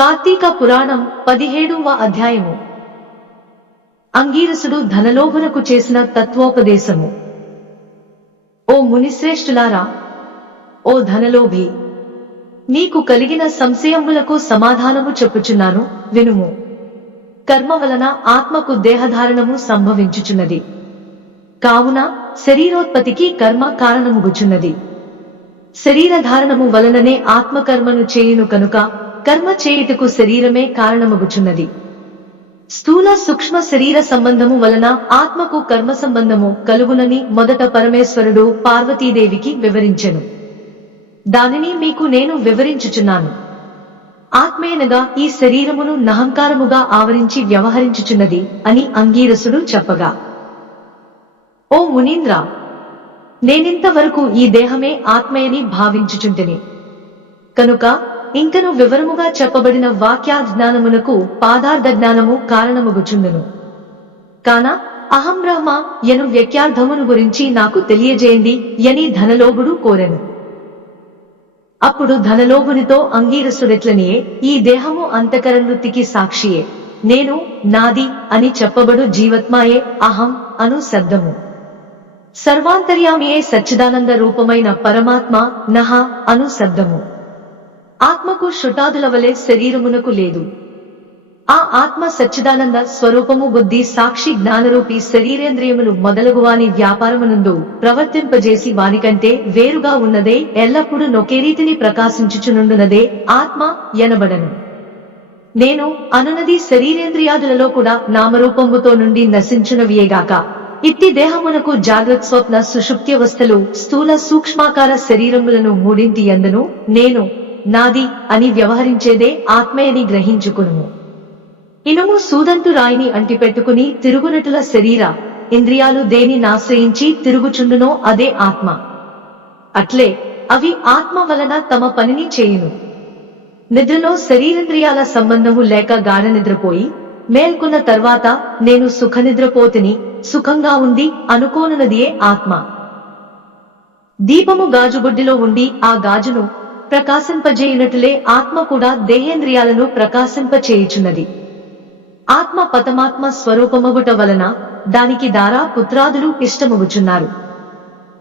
కార్తీక పురాణం 17వ అధ్యాయము. అంగీరసుడు ధనలోభునకు చేసిన తత్వోపదేశము. ఓ మునిశ్రేష్ఠులారా, ఓ ధనలోభి, నీకు కలిగిన సంశయములకు సమాధానము చెప్పుచున్నాను, వినుము. కర్మ వలన ఆత్మకు దేహధారణము సంభవించుచున్నది. కావున శరీరోత్పత్తికి కర్మ కారణముగుచున్నది. శరీరధారణము వలననే ఆత్మకర్మను చేయును కనుక కర్మ చేయుటకు శరీరమే కారణమగుచున్నది. స్థూల సూక్ష్మ శరీర సంబంధము వలన ఆత్మకు కర్మ సంబంధము కలుగునని మొదట పరమేశ్వరుడు పార్వతీదేవికి వివరించెను. దానిని మీకు నేను వివరించుచున్నాను. ఆత్మేనగా ఈ శరీరమును నహంకారముగా ఆవరించి వ్యవహరించుచున్నది అని అంగీరసుడు చెప్పగా, ఓ మునీంద్ర, నేనింతవరకు ఈ దేహమే ఆత్మయని భావించుచుంటిని. కనుక ఇంకను వివరముగా చెప్పబడిన వాక్యాజ్ఞానమునకు పాదార్థ జ్ఞానము కారణముగుచుండును. కాన అహం బ్రహ్మ యను వ్యాఖ్యార్థమును గురించి నాకు తెలియజేయండి యని ధనలోభుడు కోరెను. అప్పుడు ధనలోభునితో అంగీరసుడెట్లనియే, ఈ దేహము అంతఃకరణవృత్తికి సాక్షియే, నేను నాది అని చెప్పబడు జీవత్మాయే అహం అను శబ్దము. సర్వాంతర్యామియే సచ్చిదానంద రూపమైన పరమాత్మ నహ అను శబ్దము. ఆత్మకు శృటాదుల వలె శరీరమునకు లేదు. ఆ ఆత్మ సచ్చిదానంద స్వరూపము బుద్ధి సాక్షి జ్ఞానరూపి శరీరేంద్రియములు మొదలగువాని వ్యాపారమునందు ప్రవర్తింపజేసి వానికంటే వేరుగా ఉన్నదే ఎల్లప్పుడూ నొకే రీతిని ప్రకాశించుచునుండునదే ఆత్మ ఎనబడను. నేను అనునది శరీరేంద్రియాదులలో కూడా నామరూపముతో నుండి నశించునవియేగాక ఇట్టి దేహమునకు జాగ్రత్త స్వప్న సుషుప్త్యవస్థలు స్థూల సూక్ష్మాకార శరీరములను మూడింటి యందును నేను నాది అని వ్యవహరించేదే ఆత్మయని గ్రహించుకునుము. ఇనుము సూదంతు రాయిని అంటిపెట్టుకుని తిరుగునటుల శరీర ఇంద్రియాలు దేని నాశ్రయించి తిరుగుచుండునో అదే ఆత్మ. అట్లే అవి ఆత్మ వలన తమ పనిని చేయును. నిద్రలో శరీరేంద్రియాల సంబంధము లేక గాఢ నిద్రపోయి మేల్కొన్న తర్వాత నేను సుఖనిద్రపోతిని, సుఖంగా ఉంది అనుకోనున్నదియే ఆత్మ. దీపము గాజుబుడ్డిలో ఉండి ఆ గాజును ప్రకాశింపజేయునట్లే ఆత్మ కూడా దేహేంద్రియాలను ప్రకాశింపచేయుచున్నది. ఆత్మ పరమాత్మ స్వరూపమగుట వలన దానికి దారా పుత్రాదులు ఇష్టమగుచున్నారు.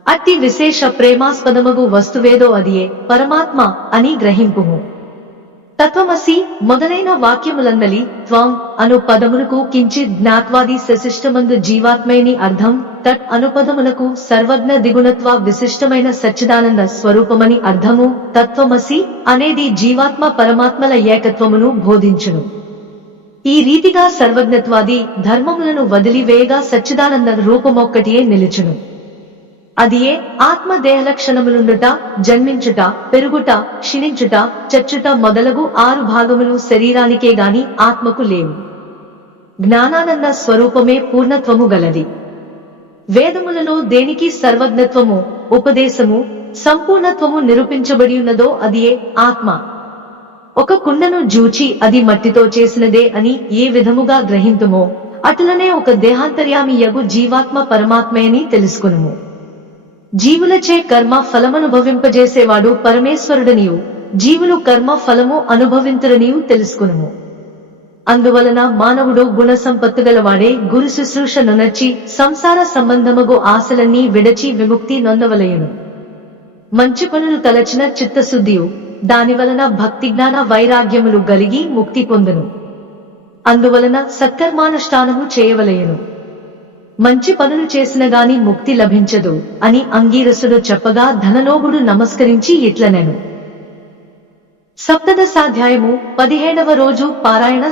అట్టి విశేష ప్రేమాస్పదమగు వస్తువేదో అదియే పరమాత్మ అని గ్రహింపుము. తత్వమసి మొదలైన వాక్యములందలి త్వం అను పదమునకు కించిత్ జ్ఞాత్వాది శశిష్టమందు జీవాత్మయని అర్థం. తట్ అనుపదమునకు సర్వజ్ఞ దిగుణత్వ విశిష్టమైన సచ్చిదానంద స్వరూపమని అర్థము. తత్వమసి అనేది జీవాత్మ పరమాత్మల ఏకత్వమును బోధించును. ఈ రీతిగా సర్వజ్ఞత్వాది ధర్మములను వదిలివేయగా సచ్చిదానంద రూపమొక్కటియే నిలుచును. అదియే ఆత్మ దేహలక్షణములుండుట, జన్మించుట, పెరుగుట, క్షీణించుట, చచ్చుట మొదలగు 6 భాగములు శరీరానికే గాని ఆత్మకు లేవు. జ్ఞానానంద స్వరూపమే పూర్ణత్వము గలది. వేదములలో దేనికి సర్వజ్ఞత్వము, ఉపదేశము, సంపూర్ణత్వము నిరూపించబడి ఉన్నదో అదియే ఆత్మ. ఒక కుండను జూచి అది మట్టితో చేసినదే అని ఏ విధముగా గ్రహింతుమో అటులనే ఒక దేహాంతర్యామి యగు జీవాత్మ పరమాత్మయని తెలుసుకునుము. జీవులచే కర్మ ఫలమనుభవింపజేసేవాడు పరమేశ్వరుడనియు జీవులు కర్మ ఫలము అనుభవింతురనియు తెలుసుకునుము. అందువలన మానవుడు గుణ సంపత్తుగలవాడే గురు శుశ్రూష నొనర్చి సంసార సంబంధమగు ఆశలన్నీ విడచి విముక్తి నొందవలయును. మంచి పనులు తలచిన చిత్తశుద్ధియు దానివలన భక్తి జ్ఞాన వైరాగ్యములు గలిగి ముక్తి పొందును. అందువలన సత్కర్మానుష్ఠానము చేయవలయును. మంచి పనులు చేసిన గాని ముక్తి లభించదు అని అంగీరసుడు చెప్పగా ధనలోభుడు నమస్కరించి ఇట్లనెను. సప్తదశాధ్యాయము 17వ రోజు పారాయణ.